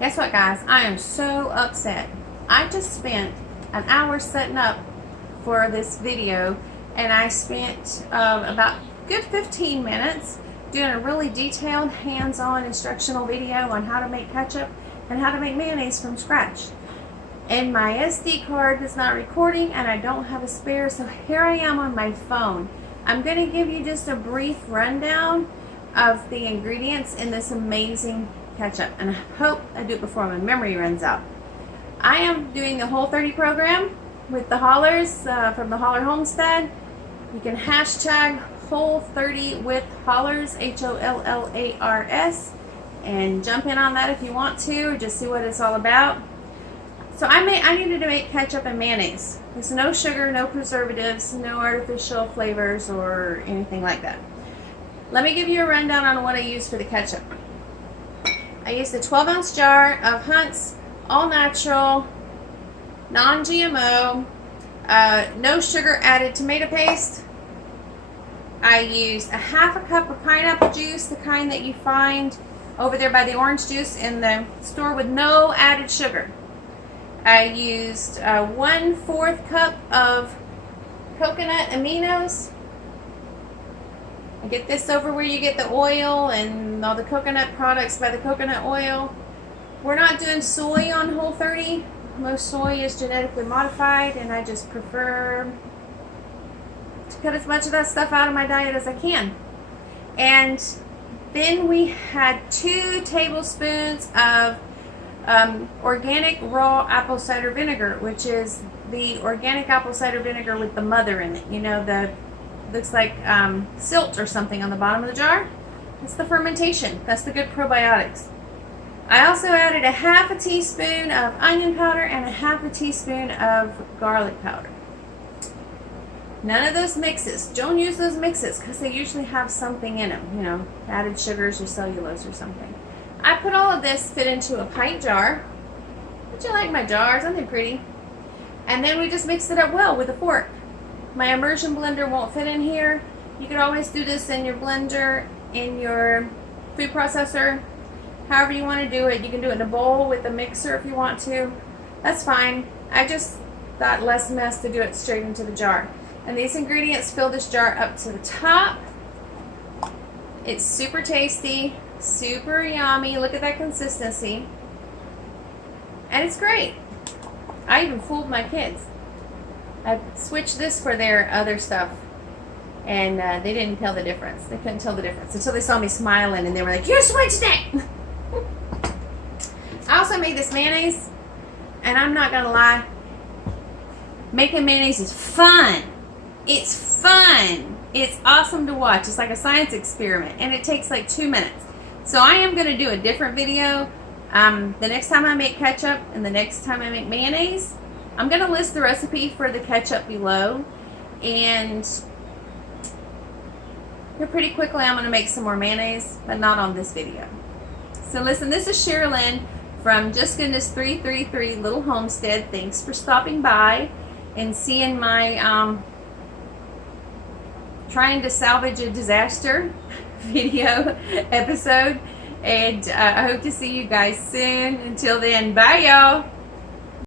Guess what, guys? I am so upset. I just spent an hour setting up for this video, and I spent about good 15 minutes doing a really detailed, hands-on instructional video on how to make ketchup and how to make mayonnaise from scratch. And my SD card is not recording, and I don't have a spare, so here I am on my phone. I'm going to give you just a brief rundown of the ingredients in this amazing ketchup, and I hope I do it before my memory runs out. I am doing the Whole30 program with the Hollers from the Holler Homestead. You can hashtag Whole30 with Hollers, Hollars, and jump in on that if you want to, or just see what it's all about. So I needed to make ketchup and mayonnaise. There's no sugar, no preservatives, no artificial flavors or anything like that. Let me give you a rundown on what I use for the ketchup. I used a 12-ounce jar of Hunt's all-natural, non-GMO, no sugar added tomato paste. I used a half a cup of pineapple juice, the kind that you find over there by the orange juice in the store, with no added sugar. I used 1/4 cup of coconut aminos. I get this over where you get the oil and all the coconut products by the coconut oil. We're not doing soy on Whole30. Most soy is genetically modified, and I just prefer to cut as much of that stuff out of my diet as I can. And then we had 2 tablespoons of organic raw apple cider vinegar, which is the organic apple cider vinegar with the mother in it. You know, the looks like silt or something on the bottom of the jar. That's the fermentation. That's the good probiotics. I also added a half a teaspoon of onion powder and a half a teaspoon of garlic powder. None of those mixes. Don't use those mixes because they usually have something in them, you know, added sugars or cellulose or something. I put all of this fit into a pint jar. Don't you like my jars? Aren't they pretty? And then we just mixed it up well with a fork. My immersion blender won't fit in here. You could always do this in your blender, in your food processor, however you want to do it. You can do it in a bowl with a mixer if you want to. That's fine. I just thought less mess to do it straight into the jar. And these ingredients fill this jar up to the top. It's super tasty, super yummy. Look at that consistency. And it's great. I even fooled my kids. I switched this for their other stuff, and they didn't tell the difference. They couldn't tell the difference until they saw me smiling, and they were like, "You're switching it!" I also made this mayonnaise, and I'm not gonna lie, making mayonnaise is fun. It's fun. It's awesome to watch. It's like a science experiment, and it takes like 2 minutes. So I am gonna do a different video the next time I make ketchup and the next time I make mayonnaise. I'm going to list the recipe for the ketchup below, and here pretty quickly I'm going to make some more mayonnaise, but not on this video. So listen, this is Sherilyn from Just Goodness 333 Little Homestead. Thanks for stopping by and seeing my trying to salvage a disaster video episode, and I hope to see you guys soon. Until then, bye y'all.